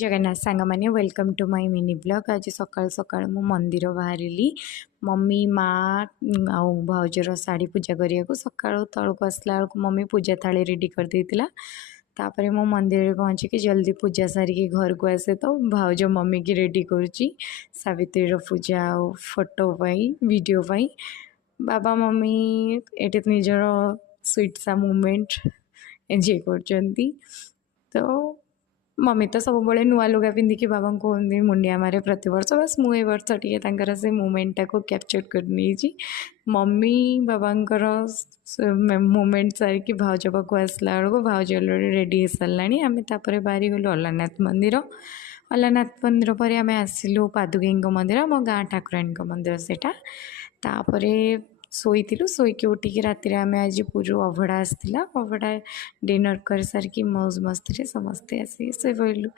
जगन्नाथ सांग मैंने welcome to my mini blog. आज सकाल सकाल मु मंदिर बाहर मम्मी माँ आउ भाउजर शाढ़ी पूजा करने को सका तौक आसला बेलू मम्मी पूजा थाली रेडी कर देता। तापर मो मंदिर पहुँचिकी जल्दी पूजा सारिकी घर को आसे तो भाउज मम्मी की रेडी करुच्ची सावित्री पूजा फोटो वीडियो बाबा मम्मी ये निजर स्वीट सा मोमेंट एंजॉय कर तो मम्मी तो सब बड़े नुआ लुगा पिंधिकी बाबा को मुंडिया मारे प्रति वर्ष बस मुझे वर्ष टे से मोमेंटा को कैप्चर कर नहीं। मम्मी बाबांकर मोमेंट सारिकी भाउज पाक आसला बेलू भाउज अलरेडी रेडी हो सारा आम बाहरी गलु अलारनाथ मंदिर। अलारनाथ मंदिर पर आम आसिलु पादुकी मंदिर मो गाँ ठाकुराणी मंदिर सेटा तापर शोलु शोक उठिकी राति आम आज पूरी अभड़ा आसाला अभड़ा डिनर कर सारिकी मौज मस्ती समस्ते आसिक शोलु।